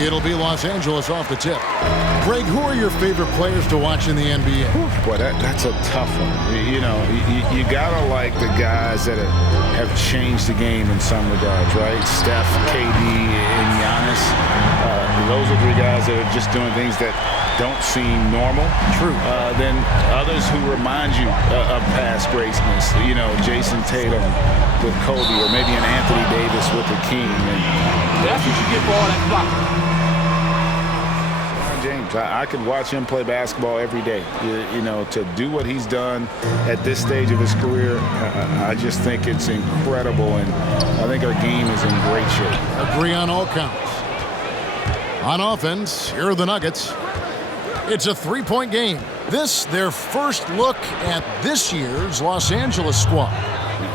It'll be Los Angeles off the tip. Greg, who are your favorite players to watch in the NBA? Boy, that's a tough one. You know, you gotta like the guys that have changed the game in some regards, right? Steph, KD, and Giannis. Those are three guys that are just doing things that don't seem normal. True. Then others who remind you of past greatness. You know, Jason Tatum with Kobe, or maybe an Anthony Davis with the King. And that's what you get for all that blocking. James, I could watch him play basketball every day. You know, to do what he's done at this stage of his career, I just think it's incredible, and I think our game is in great shape. Agree on all counts. On offense, here are the Nuggets. It's a three-point game. This, their first look at this year's Los Angeles squad.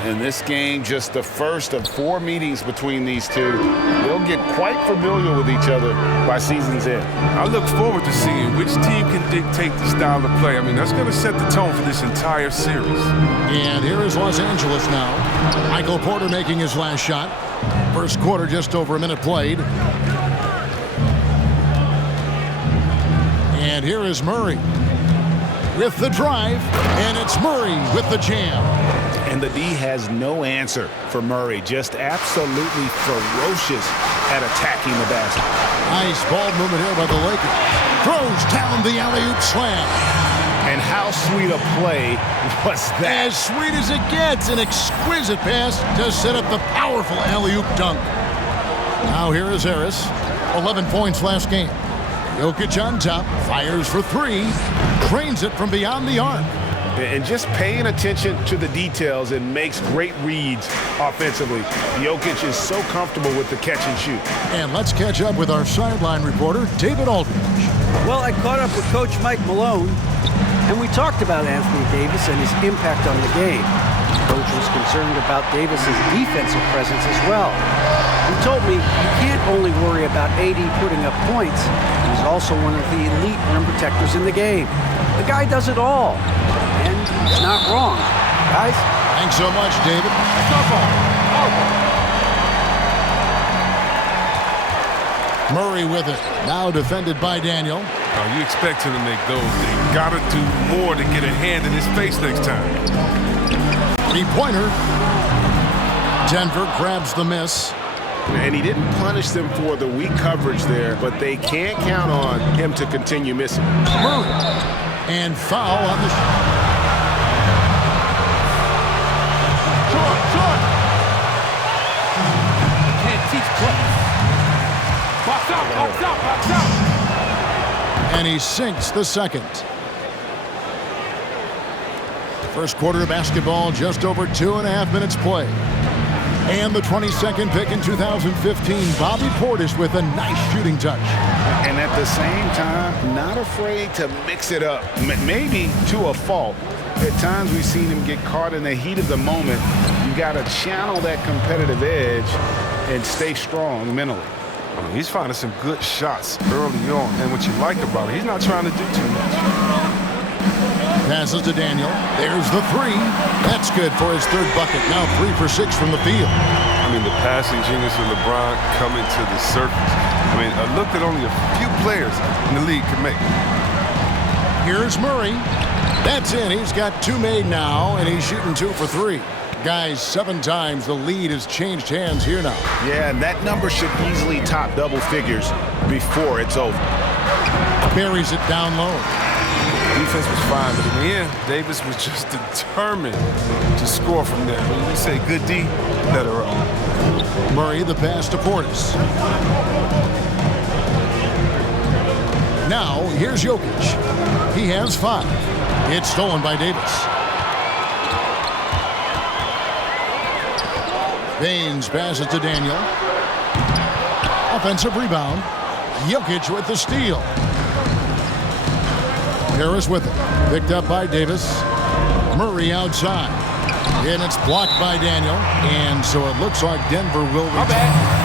In this game, just the first of 4 meetings between these two. They'll get quite familiar with each other by season's end. I look forward to seeing which team can dictate the style of play. I mean, that's going to set the tone for this entire series. And here is Los Angeles now. Michael Porter making his last shot. First quarter, just over a minute played. And here is Murray with the drive, and it's Murray with the jam. And the D has no answer for Murray, just absolutely ferocious at attacking the basket. Nice ball movement here by the Lakers. Throws down the alley-oop slam. And how sweet a play was that? As sweet as it gets, an exquisite pass to set up the powerful alley-oop dunk. Now here is Harris, 11 points last game. Jokic on top, fires for three, drains it from beyond the arc. And just paying attention to the details and makes great reads offensively. Jokic is so comfortable with the catch and shoot. And let's catch up with our sideline reporter, David Aldridge. Well, I caught up with Coach Mike Malone, and we talked about Anthony Davis and his impact on the game. Coach was concerned about Davis's defensive presence as well. He told me you can't only worry about AD putting up points. He's also one of the elite rim protectors in the game. The guy does it all. And he's not wrong. Guys? Thanks so much, David. That's our ball. Murray with it. Now defended by Daniel. Oh, you expect him to make those. They got to do more to get a hand in his face next time. Three-pointer. Denver grabs the miss. And he didn't punish them for the weak coverage there, but they can't count on him to continue missing. Murray. And foul on the shot. Short. Can't teach play. Box out. And he sinks the second. First quarter of basketball, just over 2.5 minutes play. And the 22nd pick in 2015, Bobby Portis with a nice shooting touch. And at the same time, not afraid to mix it up, maybe to a fault. At times we've seen him get caught in the heat of the moment. You got to channel that competitive edge and stay strong mentally. I mean, he's finding some good shots early on. And what you like about it, he's not trying to do too much. Passes to Daniel. There's the three. That's good for his third bucket. Now 3 for 6 from the field. I mean, the passing genius of LeBron coming to the surface. I mean, a look that only a few players in the league can make. Here's Murray. That's in. He's got 2 made now, and he's shooting 2 for 3. Guys, 7 times the lead has changed hands here now. Yeah, and that number should easily top double figures before it's over. Buries it down low. Defense was fine, but in the end, Davis was just determined to score from there. When we say good D, let her up. Murray, the pass to Portis. Now, here's Jokic. He has 5. It's stolen by Davis. Baines passes to Daniel. Offensive rebound. Jokic with the steal. Harris with it. Picked up by Davis. Murray outside. And it's blocked by Daniel. And so it looks like Denver will return. My bad.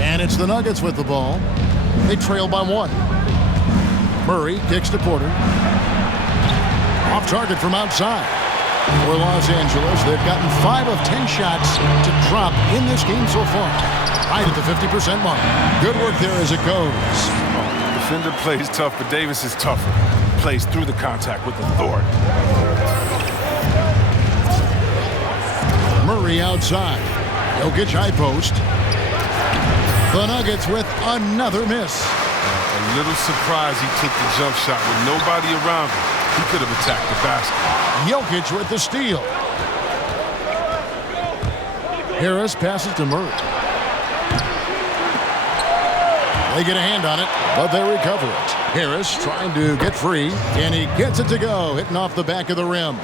And it's the Nuggets with the ball. They trail by 1. Murray kicks to Porter. Off target from outside. For Los Angeles, they've gotten 5 of 10 shots to drop in this game so far. Right at the 50% mark. Good work there as it goes. Defender plays tough, but Davis is tougher. Plays through the contact with authority. Murray outside. Jokic high post. The Nuggets with another miss. A little surprised he took the jump shot with nobody around him. He could have attacked the basket. Jokic with the steal. Harris passes to Murray. They get a hand on it, but they recover it. Harris trying to get free, and he gets it to go, hitting off the back of the rim.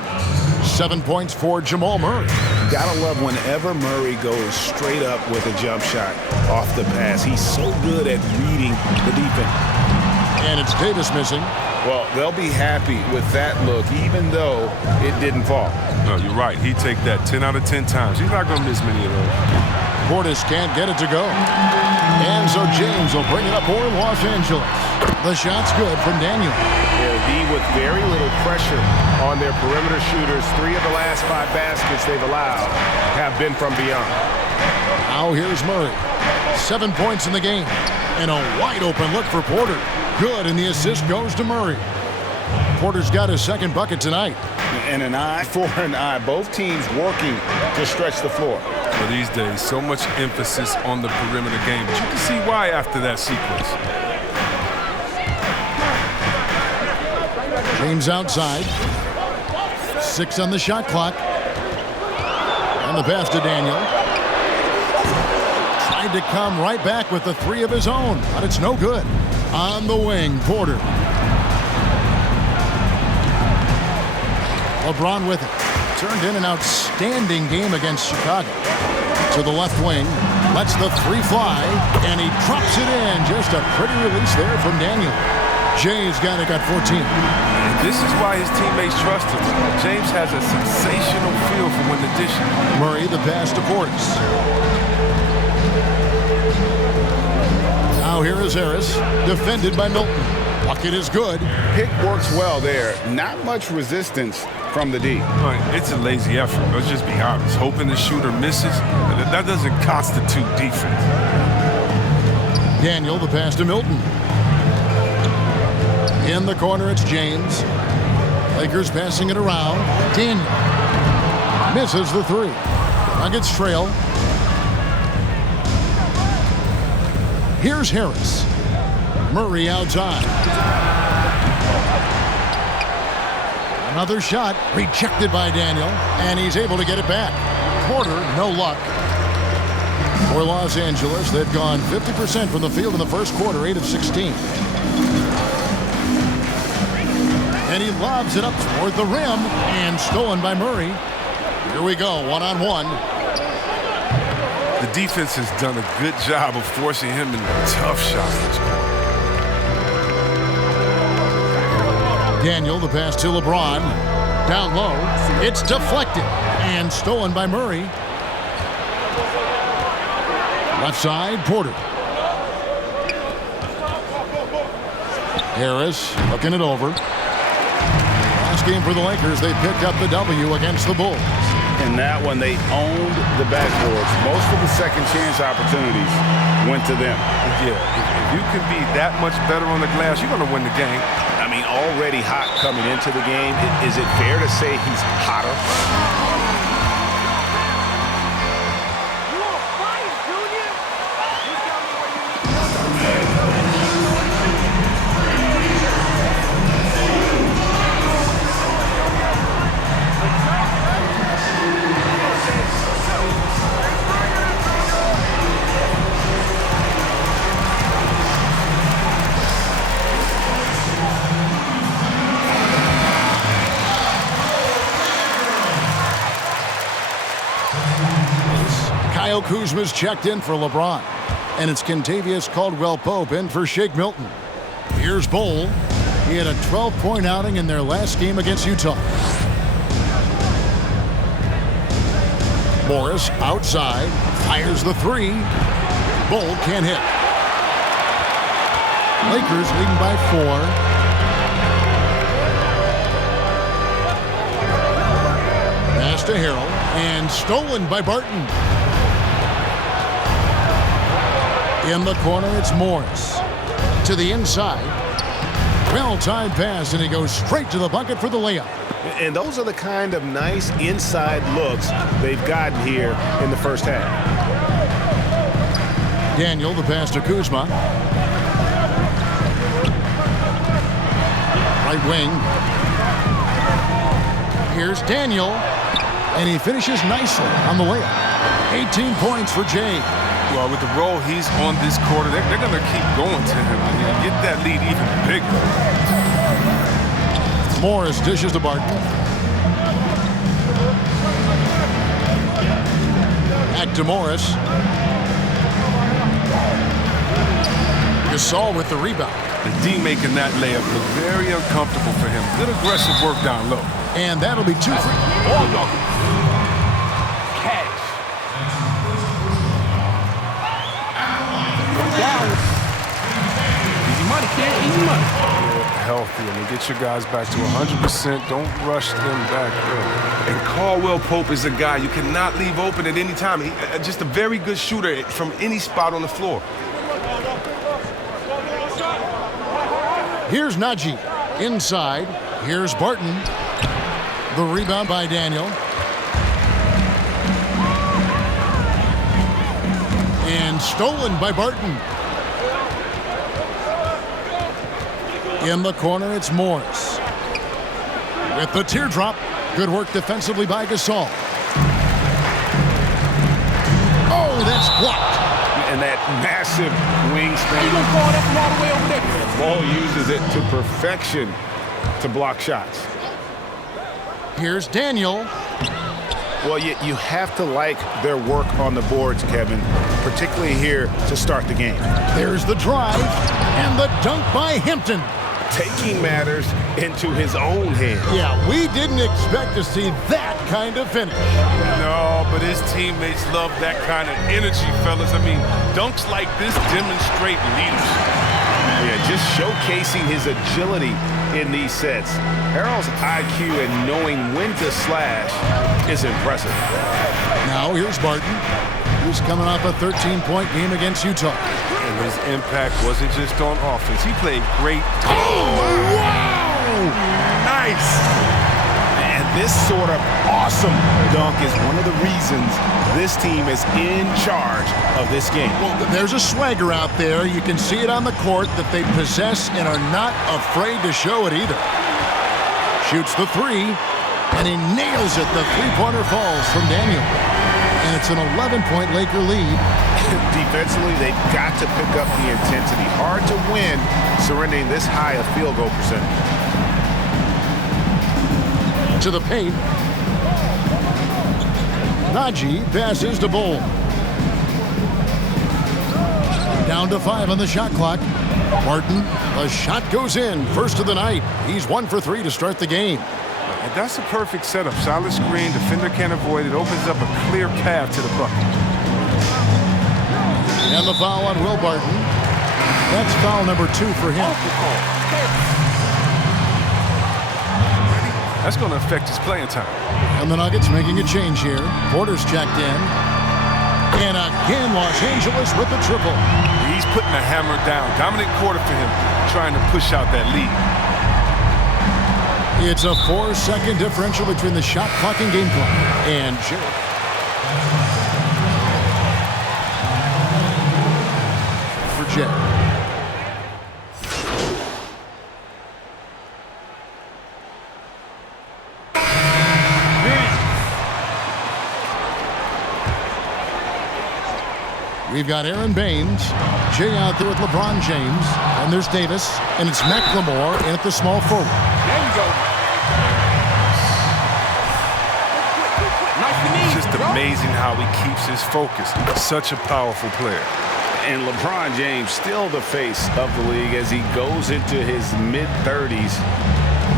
7 points for Jamal Murray. Gotta love whenever Murray goes straight up with a jump shot off the pass. He's so good at reading the defense. And it's Davis missing. Well, they'll be happy with that look, even though it didn't fall. No, you're right. He'd take that 10 out of 10 times. He's not going to miss many of those. Portis can't get it to go. And so James will bring it up for Los Angeles. The shot's good from Daniel. D with very little pressure on their perimeter shooters. 3 of the last 5 baskets they've allowed have been from beyond. Now here's Murray. 7 points in the game. And a wide open look for Porter. Good, and the assist goes to Murray. Porter's got his second bucket tonight. And an eye for an eye. Both teams working to stretch the floor. Well, these days, so much emphasis on the perimeter game, but you can see why after that sequence. James outside. 6 on the shot clock. And the pass to Daniel. Tried to come right back with the 3 of his own, but it's no good. On the wing, Porter. LeBron with it. Turned in an outstanding game against Chicago. To the left wing. Lets the 3 fly, and he drops it in. Just a pretty release there from Daniel. Jay's got 14. And this is why his teammates trust him. James has a sensational feel for when to dish it. Murray, the pass to Portis. Now here is Harris, defended by Milton. Bucket is good. Pick works well there. Not much resistance from the D. It's a lazy effort. Let's just be honest. Hoping the shooter misses, that doesn't constitute defense. Daniel, the pass to Milton. In the corner, it's James. Lakers passing it around. Daniel misses the 3. Nuggets trail. Here's Harris. Murray outside. Another shot rejected by Daniel, and he's able to get it back. Porter, no luck. For Los Angeles, they've gone 50% from the field in the first quarter, 8 of 16. And he lobs it up toward the rim, and stolen by Murray. Here we go, one-on-one. The defense has done a good job of forcing him into tough shots. Daniel, the pass to LeBron. Down low. It's deflected and stolen by Murray. Left side, Porter. Harris looking it over. Last game for the Lakers, they picked up the W against the Bulls. In that one, they owned the backboards. Most of the second chance opportunities went to them. Yeah, if you can be that much better on the glass, you're going to win the game. I mean, already hot coming into the game. Is it fair to say he's hotter? Kyle Kuzma's checked in for LeBron. And it's Kentavious Caldwell-Pope in for Shake Milton. Here's Bol. He had a 12-point outing in their last game against Utah. Morris outside. Fires the 3. Bol can't hit. Lakers leading by 4. Pass to Harrell, and stolen by Barton. In the corner, it's Morris. To the inside. Well-timed pass, and he goes straight to the bucket for the layup. And those are the kind of nice inside looks they've gotten here in the first half. Daniel, the pass to Kuzma. Right wing. Here's Daniel, and he finishes nicely on the layup. 18 points for Jay. Well, with the role he's on this quarter, they're going to keep going to him and get that lead even bigger. Morris dishes to Barton. Back to Morris. Gasol with the rebound. The D making that layup look very uncomfortable for him. Good aggressive work down low. And that'll be 2 free. All y'all can cash. Down. Easy money, kid. Easy money. Healthy. I mean, get your guys back to 100%. Don't rush them back early. And Caldwell Pope is a guy you cannot leave open at any time. He, just a very good shooter from any spot on the floor. Here's Najee. Inside. Here's Barton. The rebound by Daniel. And stolen by Barton. In the corner, it's Morris. With the teardrop. Good work defensively by Gasol. Oh, that's blocked. And that massive wingspan. You gonna call that from all the way over there? Ball uses it to perfection to block shots. Here's Daniel. Well, you have to like their work on the boards, Kevin, particularly here to start the game. There's the drive and the dunk by Hampton. Taking matters into his own hands. Yeah, we didn't expect to see that kind of finish. No, but his teammates love that kind of energy, fellas. I mean, dunks like this demonstrate leadership. Yeah, just showcasing his agility in these sets. Harrell's IQ and knowing when to slash is impressive. Now here's Barton, who's coming off a 13-point game against Utah. And his impact wasn't just on offense. He played great. Oh, wow! Nice! And this sort of awesome dunk is one of the reasons this team is in charge of this game. Well, there's a swagger out there. You can see it on the court that they possess and are not afraid to show it either. Shoots the three, and he nails it. The three-pointer falls from Daniel. And it's an 11-point Laker lead. Defensively, they've got to pick up the intensity. Hard to win surrendering this high a field goal percentage. To the paint. Najee passes to Bull. Down to 5 on the shot clock. Barton, the shot goes in. First of the night. He's 1 for 3 to start the game. And that's a perfect setup. Solid screen, defender can't avoid it. Opens up a clear path to the bucket. And the foul on Will Barton. That's foul number 2 for him. That's going to affect his playing time. And the Nuggets making a change here. Porter's checked in. And again, Los Angeles with the triple. He's putting the hammer down. Dominant quarter for him, trying to push out that lead. It's a 4-second differential between the shot clock and game clock. And for Jay. We've got Aaron Baines, Jay out there with LeBron James, and there's Davis, and it's McLemore in at the small forward. There you go. Nice to meet you, It's just amazing how he keeps his focus. Such a powerful player. And LeBron James still the face of the league as he goes into his mid-30s.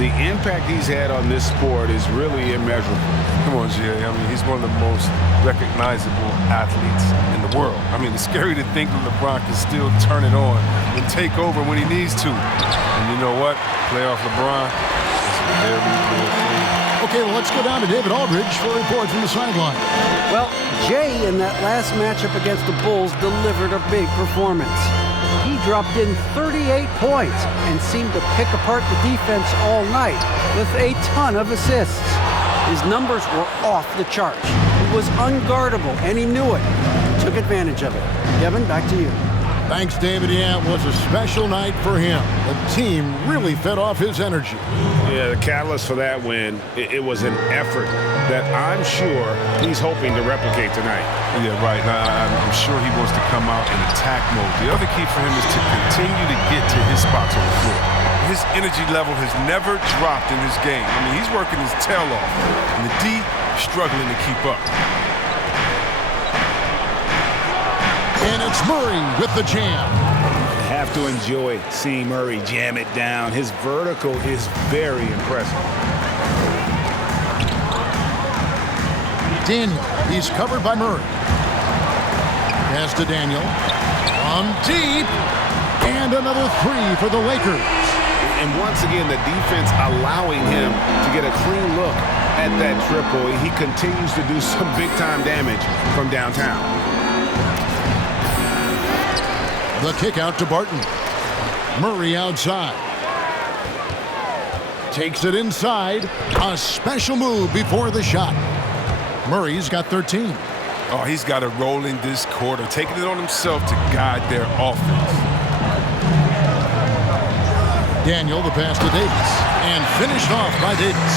The impact he's had on this sport is really immeasurable. Come on, Jay. I mean, he's one of the most recognizable athletes in the world. I mean, it's scary to think that LeBron can still turn it on and take over when he needs to. And you know what? Playoff LeBron is a very good thing. Okay, well, let's go down to David Aldridge for a report from the sideline. Well, Jay in that last matchup against the Bulls delivered a big performance. He dropped in 38 points and seemed to pick apart the defense all night with a ton of assists. His numbers were off the charts. He was unguardable, and he knew it. He took advantage of it. Kevin, back to you. Thanks, David. Yeah, it was a special night for him. The team really fed off his energy. Yeah, the catalyst for that win, it was an effort that I'm sure he's hoping to replicate tonight. Yeah, right. I'm sure he wants to come out in attack mode. The other key for him is to continue to get to his spots on the floor. His energy level has never dropped in his game. I mean, he's working his tail off, and the D struggling to keep up. And it's Murray with the jam. Have to enjoy seeing Murray jam it down. His vertical is very impressive. Daniel, he's covered by Murray. Pass to Daniel. On deep. And another three for the Lakers. And once again, the defense allowing him to get a clean look at that triple. He continues to do some big-time damage from downtown. The kick out to Barton. Murray outside. Takes it inside. A special move before the shot. Murray's got 13. Oh, he's got it rolling this quarter, taking it on himself to guide their offense. Daniel, the pass to Davis. And finished off by Davis.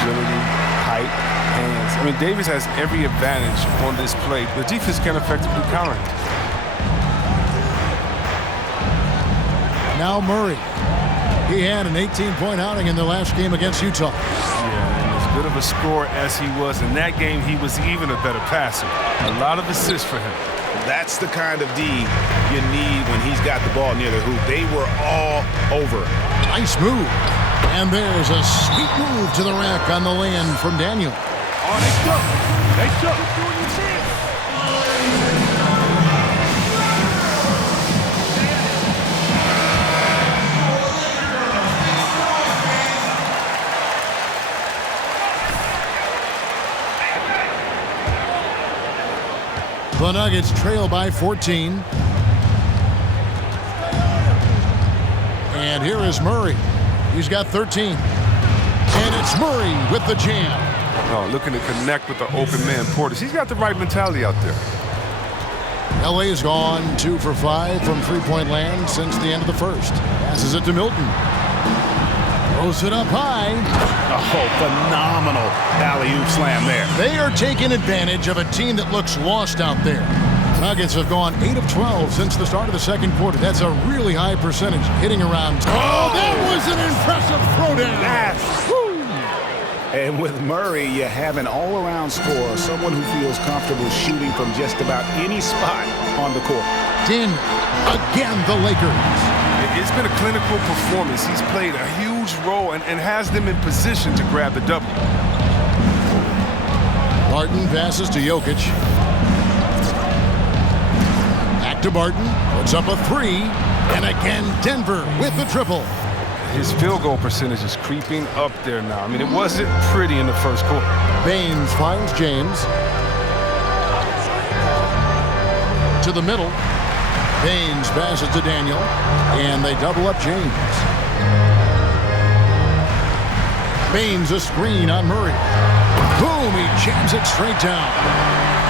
Agility, height, hands. I mean, Davis has every advantage on this play. The defense can effectively counter him. Now Murray. He had an 18-point outing in their last game against Utah. Yeah, and as good of a scorer as he was in that game, he was even a better passer. A lot of assists for him. That's the kind of D you need when he's got the ball near the hoop. They were all over. Nice move. And there's a sweet move to the rack on the lay-in from Daniel. Oh, they shook. They shook. The Nuggets trail by 14. And here is Murray. He's got 13. And it's Murray with the jam. Oh, looking to connect with the open man Portis. He's got the right mentality out there. LA's gone 2 for 5 from three-point land since the end of the first. Passes it to Milton. Throws it up high. Oh, phenomenal alley-oop slam there. They are taking advantage of a team that looks lost out there. Nuggets have gone 8 of 12 since the start of the second quarter. That's a really high percentage, hitting around. Oh, that was an impressive throwdown. And with Murray, you have an all-around scorer, someone who feels comfortable shooting from just about any spot on the court. Daniel, again the Lakers. It's been a clinical performance. He's played a huge role and has them in position to grab the double. Barton passes to Jokic. Back to Barton. Puts up a three. And again, Denver with the triple. His field goal percentage is creeping up there now. I mean, it wasn't pretty in the first quarter. Baines finds James. To the middle. Baines passes to Daniel. And they double up James. Baines a screen on Murray. Boom, he jams it straight down.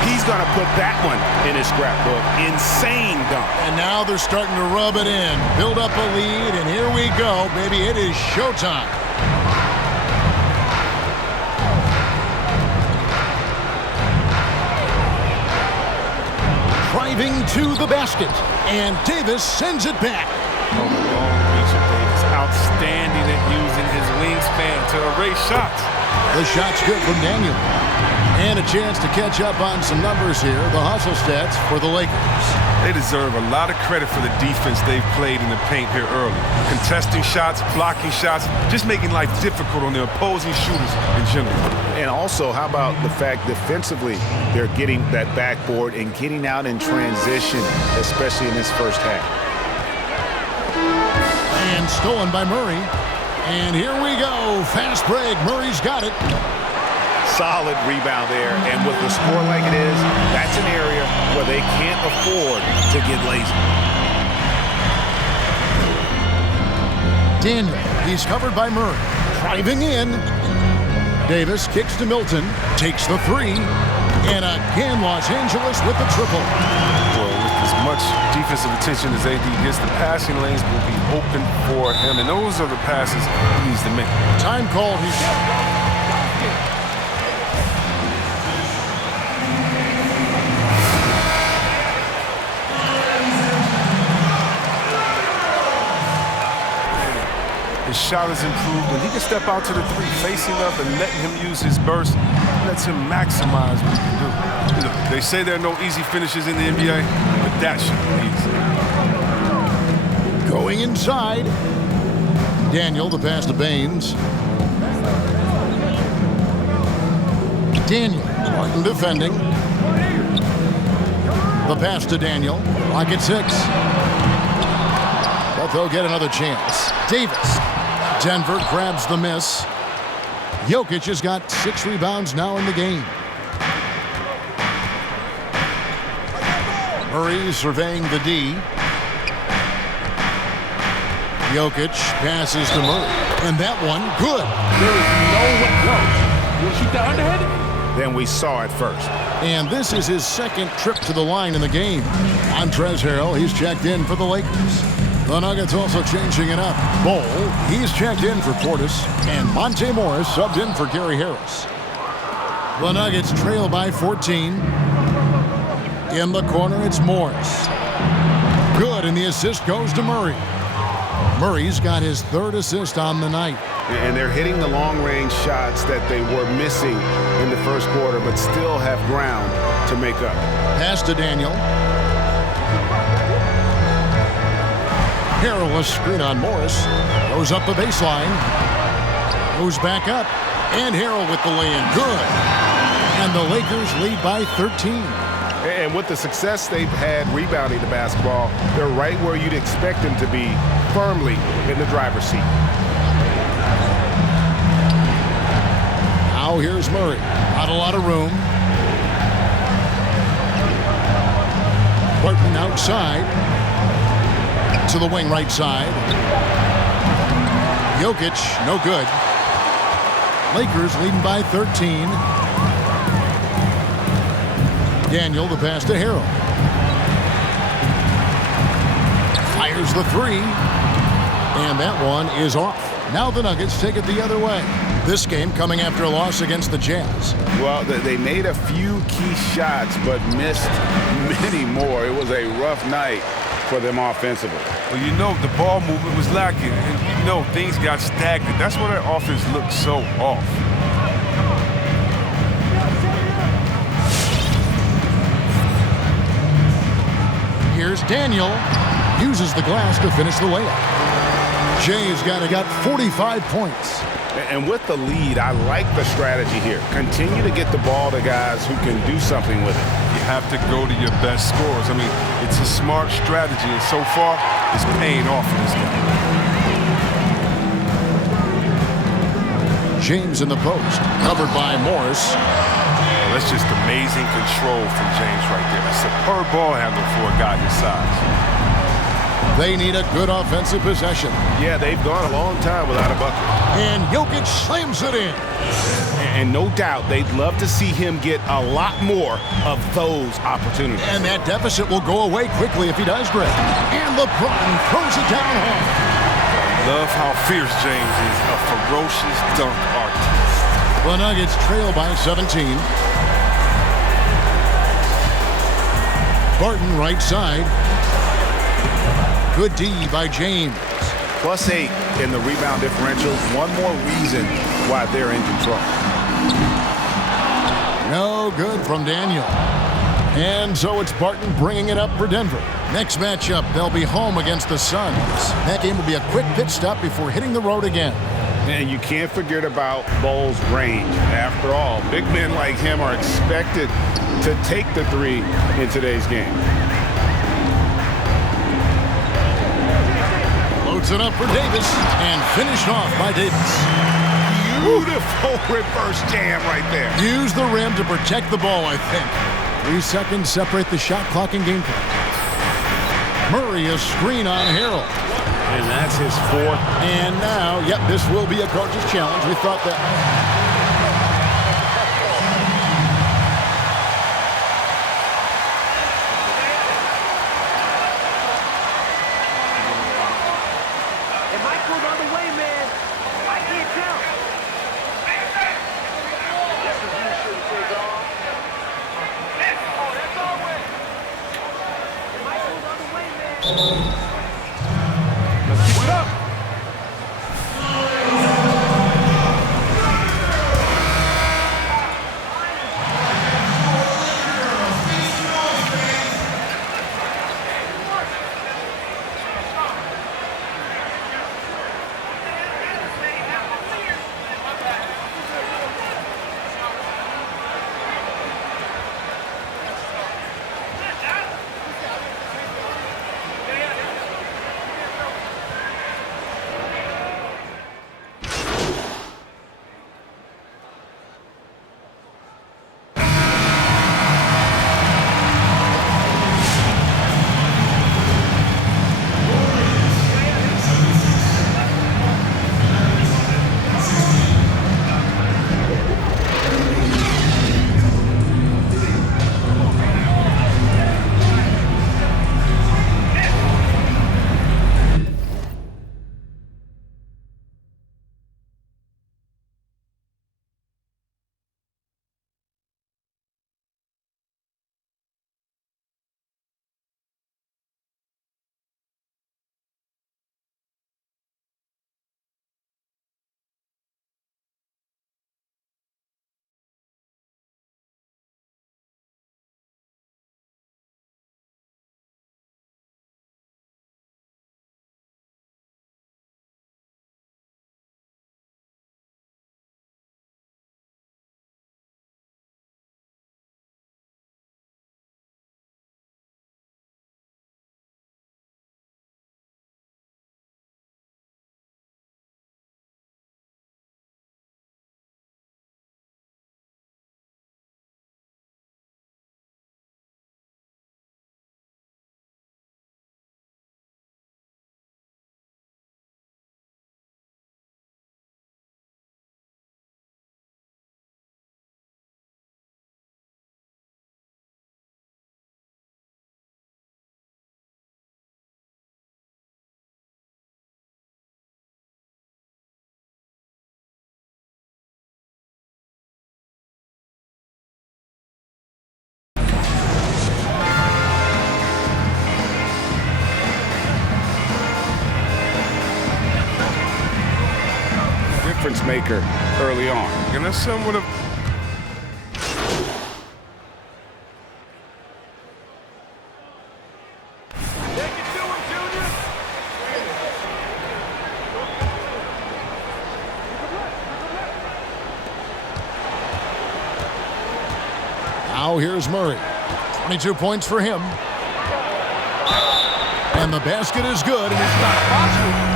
He's going to put that one in his scrapbook. Insane dunk. And now they're starting to rub it in. Build up a lead, and here we go, baby. It is showtime. Driving to the basket, and Davis sends it back. Oh, the long reach of Davis. Outstanding at using his wingspan to erase shots. The shot's good from Daniel. And a chance to catch up on some numbers here. The hustle stats for the Lakers. They deserve a lot of credit for the defense they've played in the paint here early. Contesting shots, blocking shots, just making life difficult on the opposing shooters in general. And also, how about the fact defensively, they're getting that backboard and getting out in transition, especially in this first half. And stolen by Murray. And here we go. Fast break. Murray's got it. Solid rebound there, and with the score like it is, that's an area where they can't afford to get lazy. Daniel, he's covered by Murray. Driving in. Davis kicks to Milton, takes the three, and again Los Angeles with the triple. Well, with as much defensive attention as AD gets, the passing lanes will be open for him, and those are the passes he needs to make. Time called here. His shot has improved, and he can step out to the three, facing up and letting him use his burst. Lets him maximize what he can do. You know, they say there are no easy finishes in the NBA, but that should be easy. Going inside. Daniel, the pass to Baines. Daniel, Martin defending. The pass to Daniel. Clock at 6. But they'll get another chance. Davis. Denver grabs the miss. Jokic has got 6 rebounds now in the game. Murray surveying the D. Jokic passes to Murray. And that one, good. There is no way. No. You want to shoot that underhanded? Then we saw it first. And this is his second trip to the line in the game. Montrezl Harrell, he's checked in for the Lakers. The Nuggets also changing it up. Bol, he's checked in for Portis. And Monte Morris subbed in for Gary Harris. The Nuggets trail by 14. In the corner, it's Morris. Good, and the assist goes to Murray. Murray's got his 3rd assist on the night. And they're hitting the long-range shots that they were missing in the first quarter, but still have ground to make up. Pass to Daniel. Harrell, a screen on Morris. Goes up the baseline. Goes back up. And Harrell with the lay-in. Good. And the Lakers lead by 13. And with the success they've had rebounding the basketball, they're right where you'd expect them to be, firmly in the driver's seat. Now here's Murray. Not a lot of room. Barton outside. To the wing right side. Jokic, no good. Lakers leading by 13. Daniel, the pass to Harrell. Fires the three. And that one is off. Now the Nuggets take it the other way. This game coming after a loss against the Jazz. Well, they made a few key shots, but missed many more. It was a rough night for them offensively. Well, you know, the ball movement was lacking, and you know, things got stagnant. That's why their offense looked so off. Here's Daniel. Uses the glass to finish the layup. Jay's got 45 points. And with the lead, I like the strategy here. Continue to get the ball to guys who can do something with it. You have to go to your best scorers. I mean, it's a smart strategy, and so far, it's paying off in this game. James in the post, covered by Morris. Well, that's just amazing control from James right there. A superb ball handle for a guy his size. They need a good offensive possession. Yeah, they've gone a long time without a bucket. And Jokic slams it in. And no doubt they'd love to see him get a lot more of those opportunities. And that deficit will go away quickly if he does, Greg. And LeBron throws it down hard. Love how fierce James is, a ferocious dunk artist. The Nuggets trail by 17. Barton right side. Good D by James. +8 in the rebound differential. One more reason why they're in control. No good from Daniel. And so it's Barton bringing it up for Denver. Next matchup, they'll be home against the Suns. That game will be a quick pit stop before hitting the road again. And you can't forget about Bol's range. After all, big men like him are expected to take the three in today's game. Floats it up for Davis and finished off by Davis. Beautiful reverse jam right there. Use the rim to protect the ball, I think. 3 seconds separate the shot clock and game clock. Murray a screen on Harrell. And that's his 4th. And now, yep, this will be a coach's challenge. We thought that. Let's keep it up. Difference maker early on. And that's somewhat of. Now here's Murray. 22 points for him. And the basket is good, and it's not possible.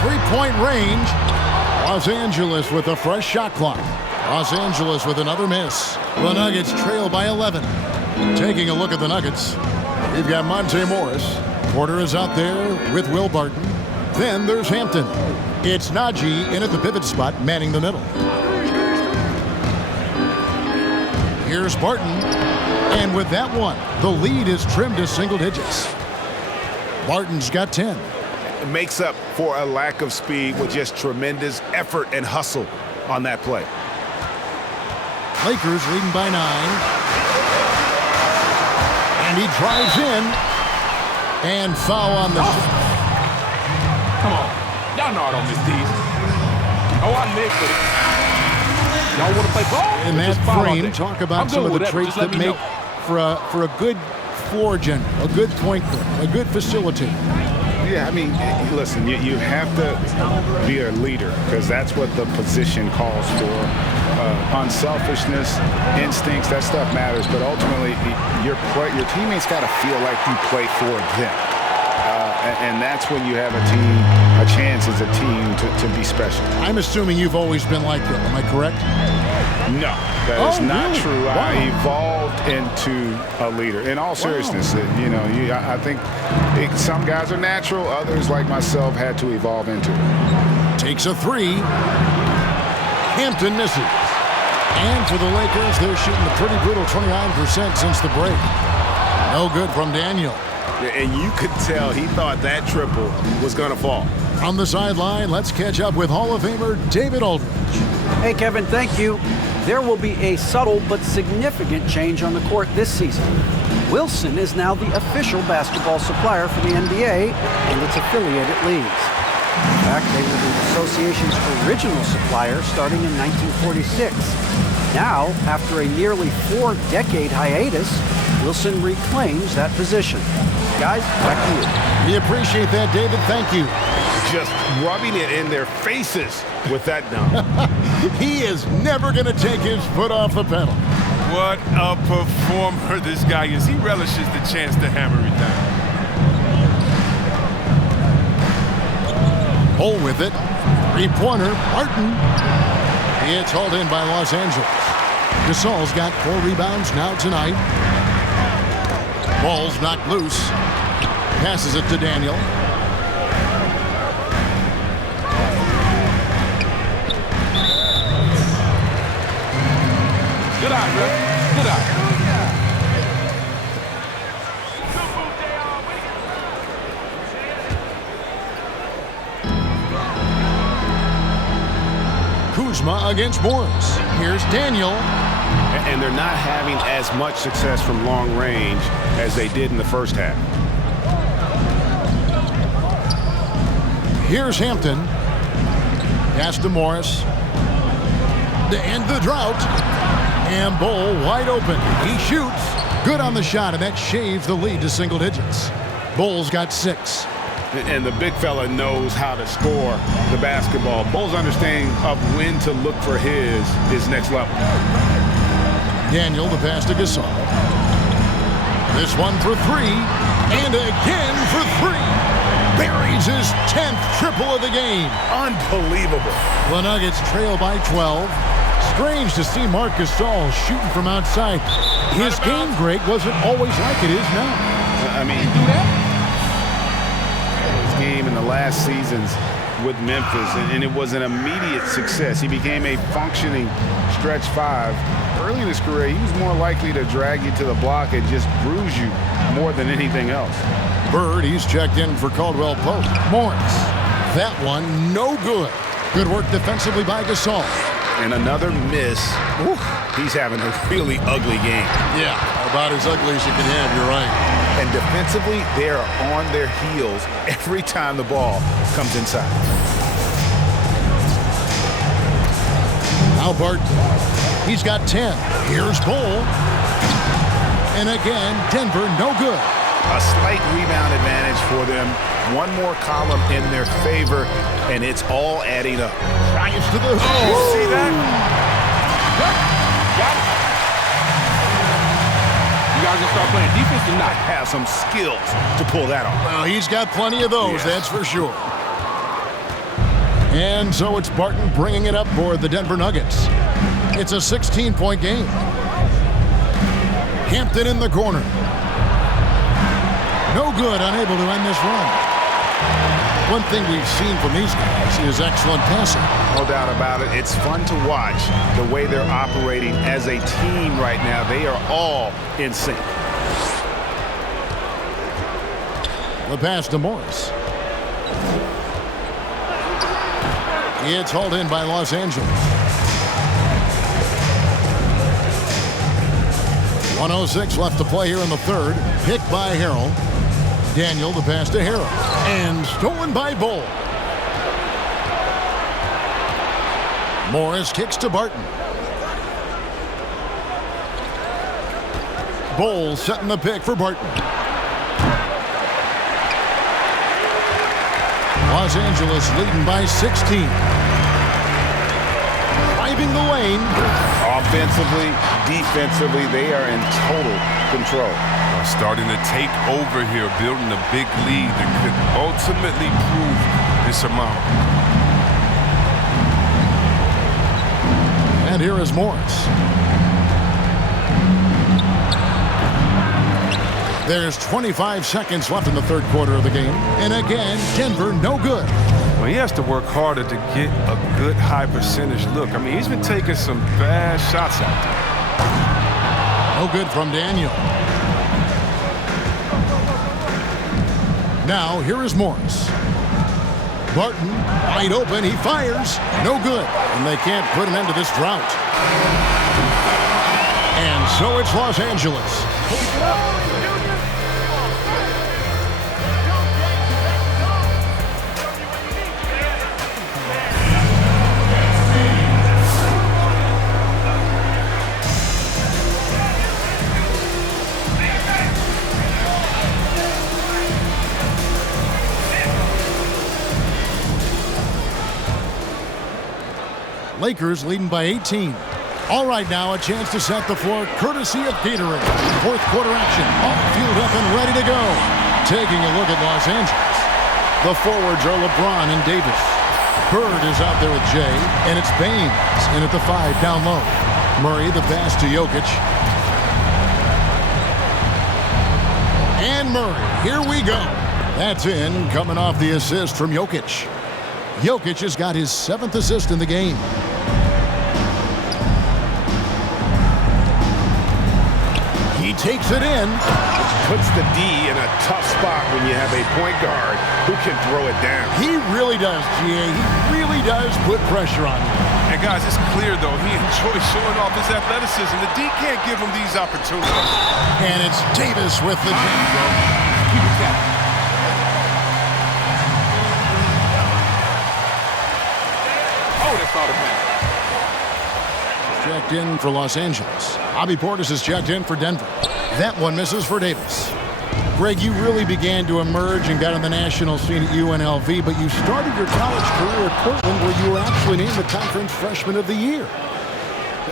Three-point range. Los Angeles with a fresh shot clock. Los Angeles with another miss. The Nuggets trail by 11. Taking a look at the Nuggets, we've got Monte Morris. Porter is out there with Will Barton. Then there's Hampton. It's Najee in at the pivot spot, manning the middle. Here's Barton. And with that one, the lead is trimmed to single digits. Barton's got 10. Makes up for a lack of speed with just tremendous effort and hustle on that play. Lakers leading by 9. And he drives in. And foul on the shot. Come on. Y'all know I don't miss these. Oh, I live for it. Y'all want to play ball? In that Just foul all frame, day. talk I'm about good some of with the whatever. traits Just let that me make know. for a good floor general, a good point guard, a good facilitator. Yeah, I mean, listen, you have to be a leader because that's what the position calls for. Unselfishness, instincts, that stuff matters, but ultimately your teammates got to feel like you play for them. And that's when you have a chance as a team to be special. I'm assuming you've always been like that. Am I correct? No, that is not really? true. Wow. I evolved into a leader. In all seriousness, I think some guys are natural. Others, like myself, had to evolve into it. Takes a three. Hampton misses. And for the Lakers, they're shooting a pretty brutal 29% since the break. No good from Daniel. And you could tell he thought that triple was going to fall. On the sideline, let's catch up with Hall of Famer David Aldridge. Hey, Kevin, thank you. There will be a subtle but significant change on the court this season. Wilson is now the official basketball supplier for the NBA and its affiliated leagues. In fact, they were the association's original supplier starting in 1946. Now, after a nearly 4-decade hiatus, Wilson reclaims that position. Guys, back to you. We appreciate that, David. Thank you. Just rubbing it in their faces with that dunk. He is never going to take his foot off the pedal. What a performer this guy is. He relishes the chance to hammer it down. Bull with it. Three-pointer. Martin. It's hauled in by Los Angeles. Gasol's got 4 rebounds now tonight. Ball's knocked loose. Passes it to Daniel. Good eye, bro. Good eye. Kuzma against Morris. Here's Daniel. And they're not having as much success from long range as they did in the first half. Here's Hampton. Pass to Morris. To end the drought. And Bull wide open. He shoots. Good on the shot, and that shaves the lead to single digits. Bull's got 6. And the big fella knows how to score the basketball. Bull's understanding of when to look for his next level. Daniel, the pass to Gasol. This one for 3. And again for 3. Buries his 10th triple of the game. Unbelievable. The Nuggets trail by 12. Strange to see Marc Gasol shooting from outside. His game break wasn't always like it is now. I mean, his game in the last seasons with Memphis, and it was an immediate success. He became a functioning stretch 5. Early in his career, he was more likely to drag you to the block and just bruise you more than anything else. Bird, he's checked in for Caldwell Pope. Morris, that one no good. Good work defensively by Gasol. And another miss. Oof, he's having a really ugly game. Yeah, about as ugly as you can have, you're right. And defensively, they are on their heels every time the ball comes inside. Now Barton, he's got 10. Here's Bull. And again, Denver no good. A slight rebound advantage for them. One more column in their favor, and it's all adding up. Drives to the... See that? Got it. You guys gonna start playing defense or not? Have some skills to pull that off. Well, he's got plenty of those, Yeah. that's for sure. And so it's Barton bringing it up for the Denver Nuggets. It's a 16-point game. Hampton in the corner. No good, unable to end this run. One thing we've seen from these guys is excellent passing. No doubt about it. It's fun to watch the way they're operating as a team right now. They are all in sync. The pass to Morris. It's hauled in by Los Angeles. 1:06 left to play here in the third. Picked by Harrell. Daniel, the pass to Harrell. And stolen by Bull. Morris kicks to Barton. Bowles setting the pick for Barton. Los Angeles leading by 16. Driving the lane. Offensively, defensively, they are in total control. Starting to take over here, building a big lead that could ultimately prove insurmountable. And here is Morris. There's 25 seconds left in the third quarter of the game. And again, Denver no good. Well, he has to work harder to get a good high percentage look. I mean, he's been taking some bad shots out there. No good from Daniel. Now, here is Morris. Barton, wide open, he fires. No good. And they can't put an end to this drought. And so it's Los Angeles. Lakers leading by 18. All right, now a chance to set the floor courtesy of Gatorade. Fourth quarter action, all fueled up and ready to go. Taking a look at Los Angeles. The forwards are LeBron and Davis. Bird is out there with Jay, and it's Baines in at the 5 down low. Murray the pass to Jokic. And Murray, here we go. That's in, coming off the assist from Jokic. Jokic has got his 7th assist in the game. He takes it in. Puts the D in a tough spot when you have a point guard who can throw it down. He really does, GA. He really does put pressure on you. And guys, it's clear, though, he enjoys showing off his athleticism. The D can't give him these opportunities. And it's Davis with the jam. Keep it down. Oh, that's automatic. Checked in for Los Angeles. Bobby Portis is checked in for Denver. That one misses for Davis. Greg, you really began to emerge and got on the national scene at UNLV, but you started your college career at Portland where you were actually named the Conference Freshman of the Year.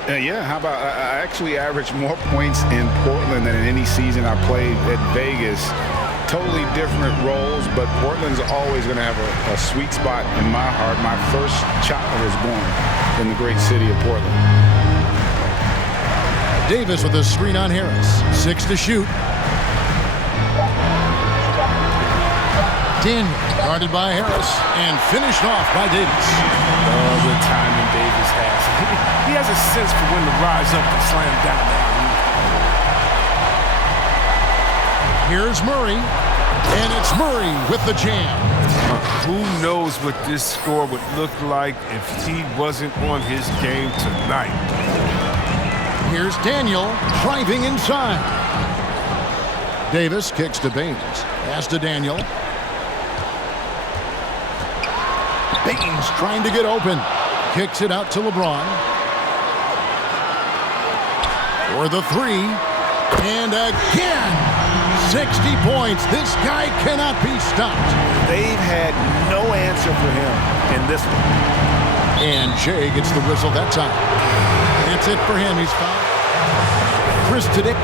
Yeah, how about I actually averaged more points in Portland than in any season I played at Vegas. Totally different roles, but Portland's always going to have a sweet spot in my heart. My first child was born in the great city of Portland. Davis with a screen on Harris. 6 to shoot. Daniel guarded by Harris and finished off by Davis. Oh, the timing Davis has. He has a sense for when to rise up and slam down there. Here's Murray, and it's Murray with the jam. Who knows what this score would look like if he wasn't on his game tonight. Here's Daniel driving inside. Davis kicks to Baines. Pass to Daniel. Baines trying to get open. Kicks it out to LeBron. For the 3. And again, 60 points. This guy cannot be stopped. They've had no answer for him in this one. And Jay gets the whistle that time. That's it for him. He's fouled. Chris Tidick